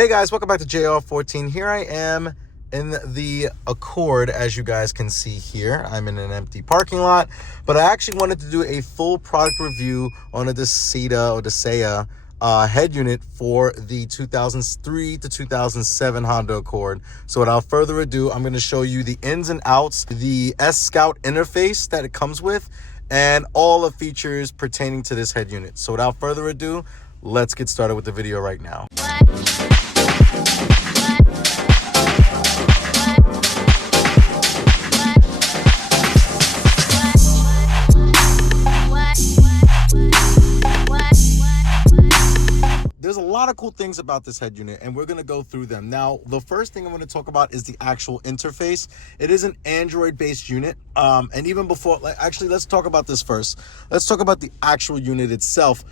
Hey guys, welcome back to JR14. Here I am in the Accord, as you guys can see here. I'm in an empty parking lot, but I actually wanted to do a full product review on a Dasaita head unit for the 2003 to 2007 Honda Accord. So without further ado, I'm going to show you the ins and outs, the S-Scout interface that it comes with, and all the features pertaining to this head unit. So without further ado, let's get started with the video right now. There's a lot of cool things about this head unit, and we're going to go through them. Now, the first thing I'm going to talk about is the actual interface. It is an Android-based unit, and even before, actually, let's talk about this first. Let's talk about the actual unit itself.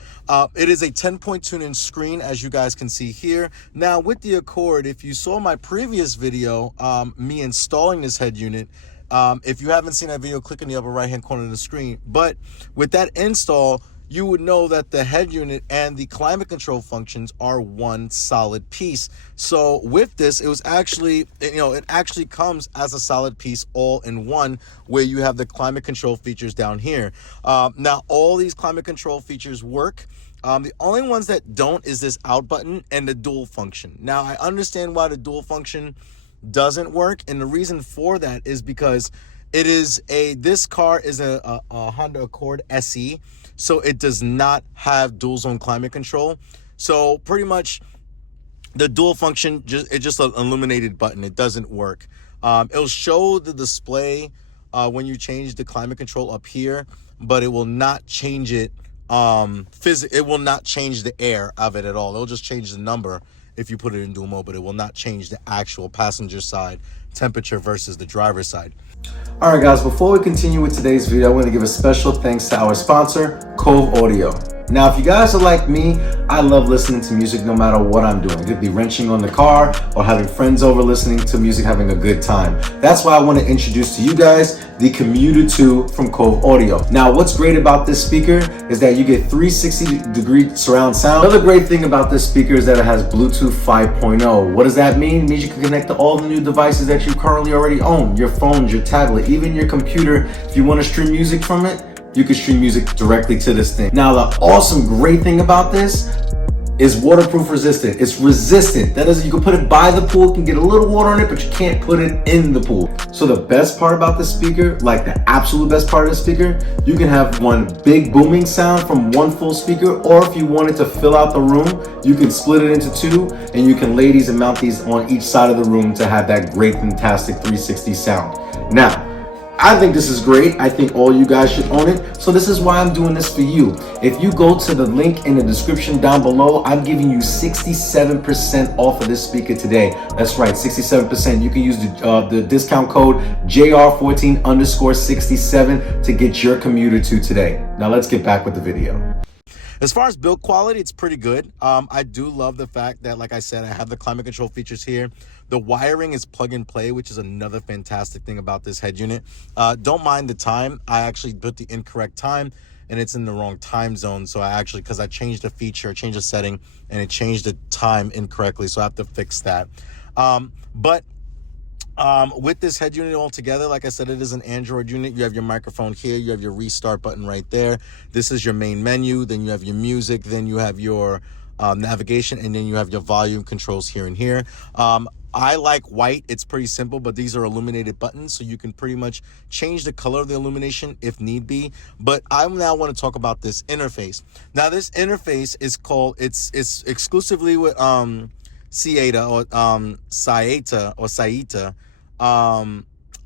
It is a 10.2-inch screen, as you guys can see here. Now, with the Accord, if you saw my previous video, me installing this head unit, if you haven't seen that video, click in the upper right-hand corner of the screen. But with that install, you would know that the head unit and the climate control functions are one solid piece. So with this, it was actually, it actually comes as a solid piece all in one, where you have the climate control features down here. Now, all these climate control features work. The only ones that don't is this out button and the dual function. Now, I understand why the dual function doesn't work, and the reason for that is because this car is a Honda Accord SE, so it does not have dual zone climate control. So pretty much the dual function, it's just an illuminated button. It doesn't work. It'll show the display when you change the climate control up here, but it will not change it. It will not change the air of it at all. It'll just change the number if you put it in dual mode, but it will not change the actual passenger side temperature versus the driver's side. All right, guys, before we continue with today's video, I want to give a special thanks to our sponsor, Kove Audio. Now, if you guys are like me, I love listening to music no matter what I'm doing. It could be wrenching on the car or having friends over listening to music, having a good time. That's why I want to introduce to you guys the Commuter 2 from Kove Audio. Now, what's great about this speaker is that you get 360-degree surround sound. Another great thing about this speaker is that it has Bluetooth 5.0. What does that mean? It means you can connect to all the new devices that you currently already own, your phones, your tablet, even your computer. If you want to stream music from it, you can stream music directly to this thing. Now, the awesome great thing about this is waterproof resistant. It's resistant. That is, you can put it by the pool, can get a little water on it, but you can't put it in the pool. So the best part about this speaker, like the absolute best part of the speaker, you can have one big booming sound from one full speaker, or if you wanted to fill out the room, you can split it into two, and you can lay these and mount these on each side of the room to have that great, fantastic 360 sound. Now, I think this is great. I think all you guys should own it. So this is why I'm doing this for you. If you go to the link in the description down below, I'm giving you 67% off of this speaker today. That's right, 67%. You can use the discount code JR14_67 to get your Commuter 2 today. Now let's get back with the video. As far as build quality, it's pretty good. I do love the fact that, like I said, I have the climate control features here. The wiring is plug and play, which is another fantastic thing about this head unit. Don't mind the time. I actually put the incorrect time, and it's in the wrong time zone. So because I changed the feature, I changed the setting, and it changed the time incorrectly. So I have to fix that. With this head unit altogether, like I said, it is an Android unit. You have your microphone here, you have your restart button right there. This is your main menu, then you have your music, then you have your navigation, and then you have your volume controls here and here. I like white. It's pretty simple, but these are illuminated buttons, so you can pretty much change the color of the illumination if need be. But I now want to talk about this interface. Now, this interface is called, it's exclusively with Saita,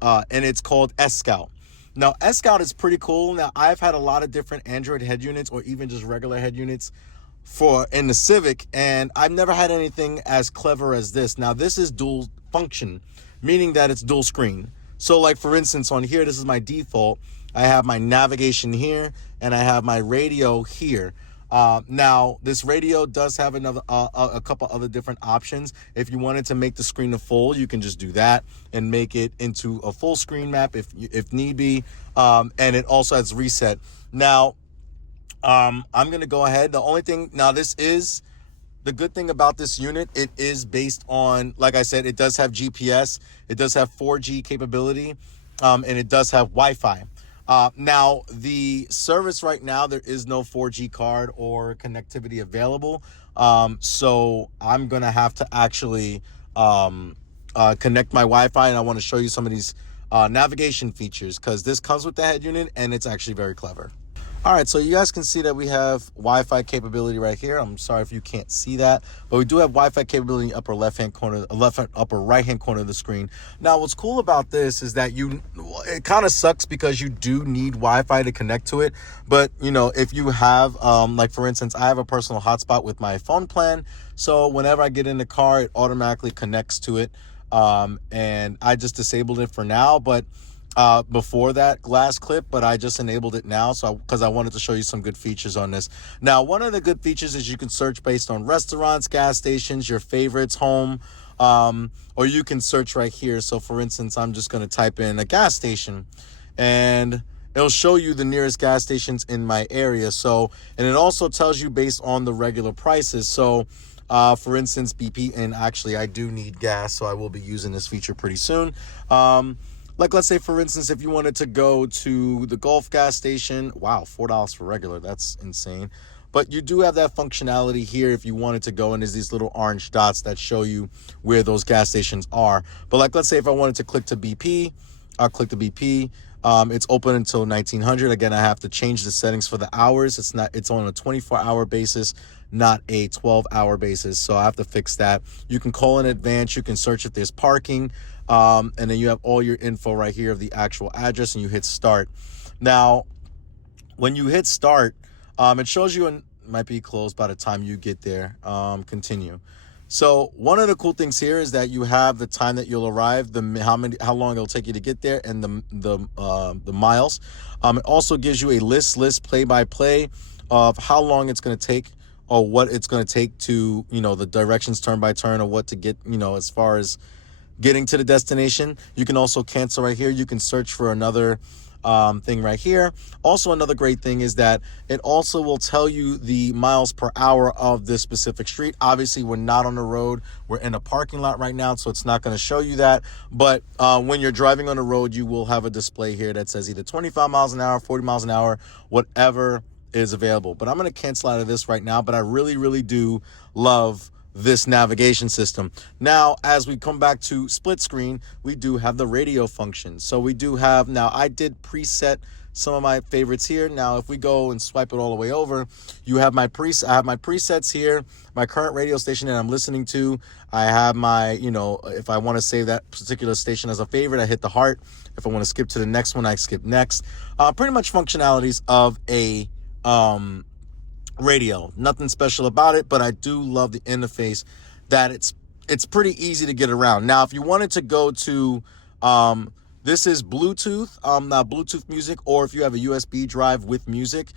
and it's called S-Scout. Now, S-Scout is pretty cool. Now, I've had a lot of different Android head units or even just regular head units in the Civic, and I've never had anything as clever as this. Now, this is dual function, meaning that it's dual screen. So, like, for instance, on here, this is my default. I have my navigation here, and I have my radio here. Now, this radio does have a couple other different options. If you wanted to make the screen a full, you can just do that and make it into a full screen map if need be. And it also has reset. Now, I'm going to go ahead. The only thing, now this is the good thing about this unit, it is based on, like I said, it does have GPS, it does have 4G capability, and it does have Wi-Fi. Now, the service right now, there is no 4G card or connectivity available. So I'm going to have to actually connect my Wi-Fi, and I want to show you some of these navigation features because this comes with the head unit, and it's actually very clever. All right, so you guys can see that we have Wi-Fi capability right here. I'm sorry if you can't see that, but we do have Wi-Fi capability in the upper left-hand corner, upper right-hand corner of the screen. Now, what's cool about this is that it kind of sucks because you do need Wi-Fi to connect to it. But, if you have, like for instance, I have a personal hotspot with my phone plan. So whenever I get in the car, it automatically connects to it. And I just disabled it for now, but before that glass clip, but I just enabled it now because I wanted to show you some good features on this. Now, one of the good features is you can search based on restaurants, gas stations, your favorites, home, or you can search right here. So for instance, I'm just going to type in a gas station and it'll show you the nearest gas stations in my area. And it also tells you based on the regular prices. So for instance, BP, and actually I do need gas, so I will be using this feature pretty soon. Like, let's say, for instance, if you wanted to go to the Gulf gas station, wow, $4 for regular, that's insane. But you do have that functionality here if you wanted to go, and there's these little orange dots that show you where those gas stations are. But like, let's say if I wanted to click to BP, I'll click to BP. It's open until 1900. Again, I have to change the settings for the hours. It's on a 24-hour basis, not a 12-hour basis. So I have to fix that. You can call in advance. You can search if there's parking. And then you have all your info right here of the actual address, and you hit start. Now, when you hit start, it shows you it might be closed by the time you get there. Continue. So one of the cool things here is that you have the time that you'll arrive, how long it'll take you to get there, and the miles. It also gives you a list play-by-play of how long it's going to take, or what it's going to take to, the directions turn by turn, or what to get, as far as getting to the destination. You can also cancel right here. You can search for another thing right here. Also, another great thing is that it also will tell you the miles per hour of this specific street. Obviously, we're not on the road. We're in a parking lot right now, so it's not going to show you that. But when you're driving on the road, you will have a display here that says either 25 miles an hour, 40 miles an hour, whatever is available. But I'm going to cancel out of this right now. But I really, really do love this navigation system. Now, as we come back to split screen, we do have the radio function. So we do have, now I did preset some of my favorites here. Now, if we go and swipe it all the way over, I have my presets here, my current radio station that I'm listening to. I have my, if I want to save that particular station as a favorite, I hit the heart. If I want to skip to the next one, I skip next. Pretty much functionalities of a radio. Nothing special about it, but I do love the interface that it's pretty easy to get around. Now, if you wanted to go to this is Bluetooth, now Bluetooth music, or if you have a USB drive with music,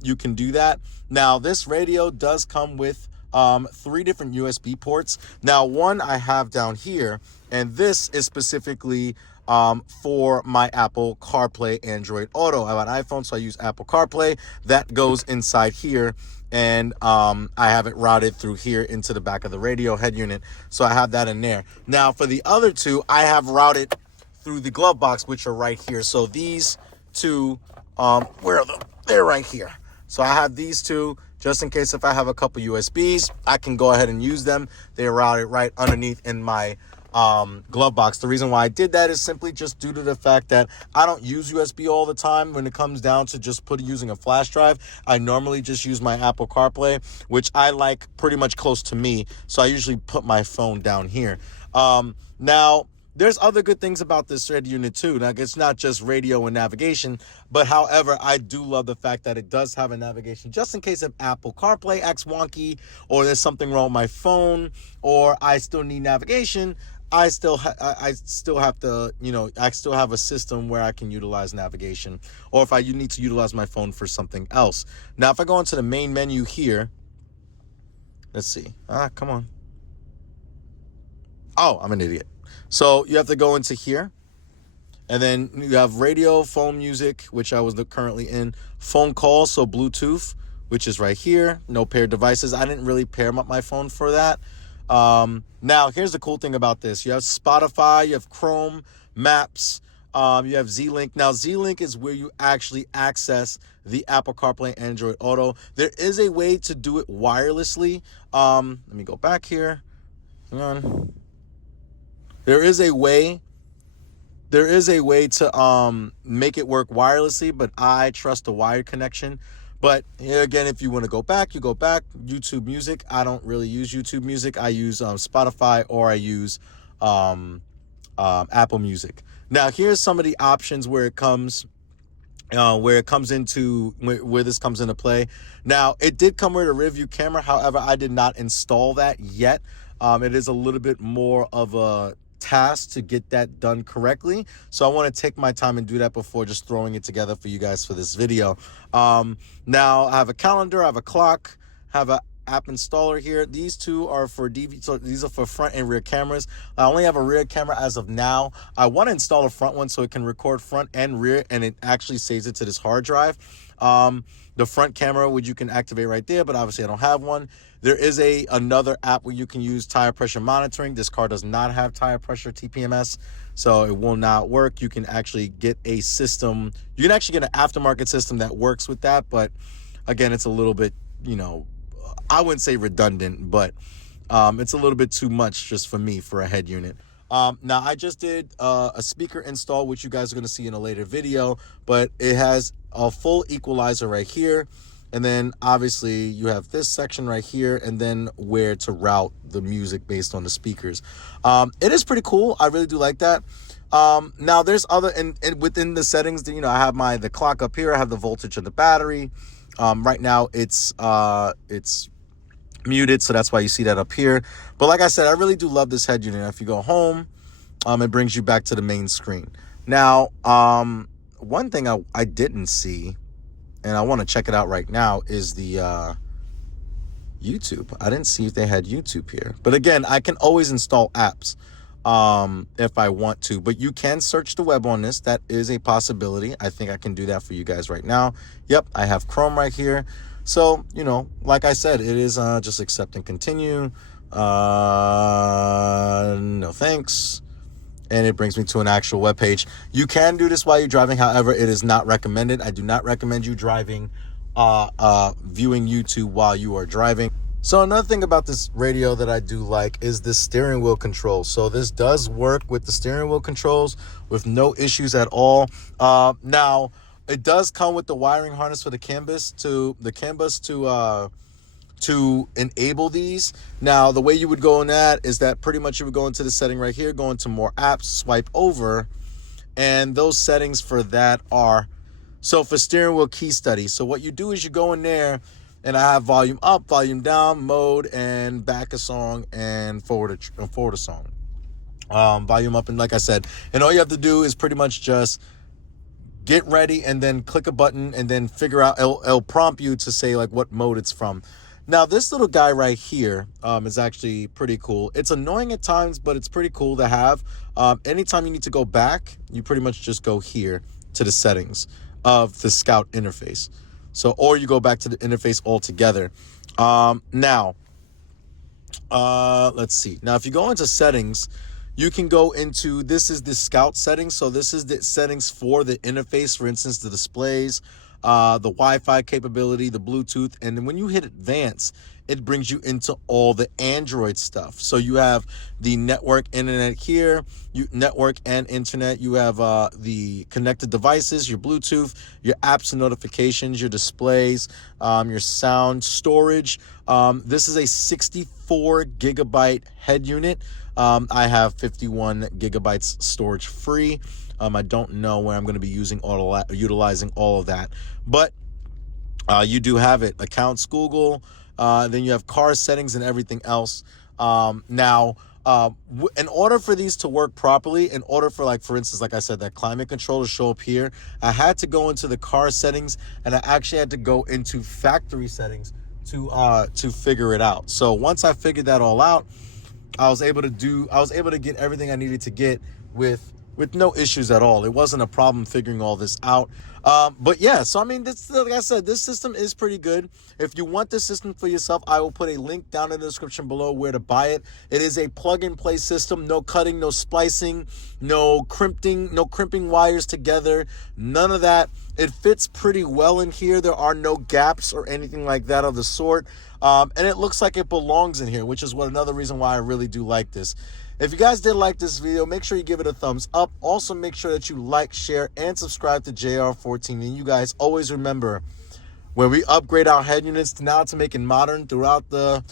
you can do that. Now, this radio does come with 3 different USB ports. Now, one I have down here, and this is specifically for my Apple CarPlay Android Auto. I have an iPhone, so I use Apple CarPlay. That goes inside here, and I have it routed through here into the back of the radio head unit. So I have that in there. Now, for the other 2, I have routed through the glove box, which are right here. So these 2, where are they? They're right here. So I have these 2, just in case if I have a couple USBs, I can go ahead and use them. They're routed right underneath in my glove box. The reason why I did that is simply just due to the fact that I don't use USB all the time when it comes down to just using a flash drive. I normally just use my Apple CarPlay, which I like pretty much close to me. So I usually put my phone down here. Now, there's other good things about this Red unit too. Like, it's not just radio and navigation, but however, I do love the fact that it does have a navigation just in case if Apple CarPlay acts wonky, or there's something wrong with my phone, or I still need navigation. I still have to, I still have a system where I can utilize navigation, or if I need to utilize my phone for something else. Now, if I go into the main menu here, let's see. Come on. Oh, I'm an idiot. So you have to go into here, and then you have radio, phone music, which I was currently in, phone calls, so Bluetooth, which is right here. No paired devices. I didn't really pair my phone for that. Now, here's the cool thing about this. You have Spotify, you have Chrome, Maps, you have Z-Link. Now, Z-Link is where you actually access the Apple CarPlay Android Auto. There is a way to do it wirelessly. Let me go back here. Hang on. There is a way to make it work wirelessly, but I trust a wired connection. But here again, if you want to go back, you go back. YouTube Music. I don't really use YouTube Music. I use Spotify, or I use Apple Music. Now, here's some of the options where it comes into where this comes into play. Now, it did come with a rear view camera. However, I did not install that yet. It is a little bit more of a task to get that done correctly, so I want to take my time and do that before just throwing it together for you guys for this video. Now I have a calendar, I have a clock, have an app installer here. These two are for DV, so these are for front and rear cameras. I only have a rear camera as of now. I want to install a front one so it can record front and rear, and it actually saves it to this hard drive. The front camera, which you can activate right there, but obviously I don't have one. There is another app where you can use tire pressure monitoring. This car does not have tire pressure TPMS, so it will not work. You can actually get a system. You can actually get an aftermarket system that works with that, but again, it's a little bit, I wouldn't say redundant, but it's a little bit too much just for me for a head unit. Now, I just did a speaker install, which you guys are going to see in a later video, but it has a full equalizer right here. And then obviously you have this section right here, and then where to route the music based on the speakers. It is pretty cool. I really do like that. Now there's other, and within the settings, I have the clock up here. I have the voltage of the battery. Right now it's muted, so that's why you see that up here. But like I said, I really do love this head unit. If you go home, it brings you back to the main screen. Now, one thing I didn't see, and I want to check it out right now, is the YouTube. I didn't see if they had YouTube here. But again, I can always install apps if I want to. But you can search the web on this. That is a possibility. I think I can do that for you guys right now. Yep, I have Chrome right here. So, like I said, it is just accept and continue. No thanks. And it brings me to an actual web page. You can do this while you're driving. However, it is not recommended. I do not recommend you viewing YouTube while you are driving. So another thing about this radio that I do like is the steering wheel control. So this does work with the steering wheel controls with no issues at all. Now, it does come with the wiring harness for the CAN bus to enable these. Now, the way you would go in that is that pretty much you would go into the setting right here, go into more apps, swipe over, and those settings for that are, so for steering wheel key study. So what you do is you go in there, and I have volume up, volume down, mode, and back a song, and forward a song. Volume up, and like I said, and all you have to do is pretty much just get ready and then click a button and then figure out, it'll prompt you to say like what mode it's from. Now, this little guy right here is actually pretty cool. It's annoying at times, but it's pretty cool to have. Anytime you need to go back, you pretty much just go here to the settings of the Scout interface. So, or you go back to the interface altogether. Now, let's see. Now, if you go into settings, you can go into, this is the Scout settings. So this is the settings for the interface, for instance, the displays, the Wi-Fi capability, the Bluetooth. And then when you hit advanced, it brings you into all the Android stuff. So you have the network internet here, network and internet. You have the connected devices, your Bluetooth, your apps and notifications, your displays, your sound storage. This is a 64 gigabyte head unit. I have 51 gigabytes storage free. I don't know where I'm going to be utilizing all of that, but you do have it. Accounts, Google, then you have car settings and everything else. Now, in order for these to work properly, in order for, like, for instance, like I said, that climate control to show up here, I had to go into the car settings, and I actually had to go into factory settings to figure it out. So once I figured that all out, I was able to get everything I needed to get with with no issues at all. It wasn't a problem figuring all this out. But yeah, so I mean, this, like I said, this system is pretty good. If you want this system for yourself, I will put a link down in the description below where to buy it. It is a plug-and-play system. No cutting, no splicing, no crimping wires together, none of that. It fits pretty well in here. There are no gaps or anything like that of the sort. And it looks like it belongs in here, which is another reason why I really do like this. If you guys did like this video, make sure you give it a thumbs up. Also, make sure that you like, share, and subscribe to JR14. And you guys always remember, when we upgrade our head units to make it modern throughout the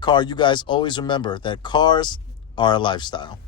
car, you guys always remember that cars are a lifestyle.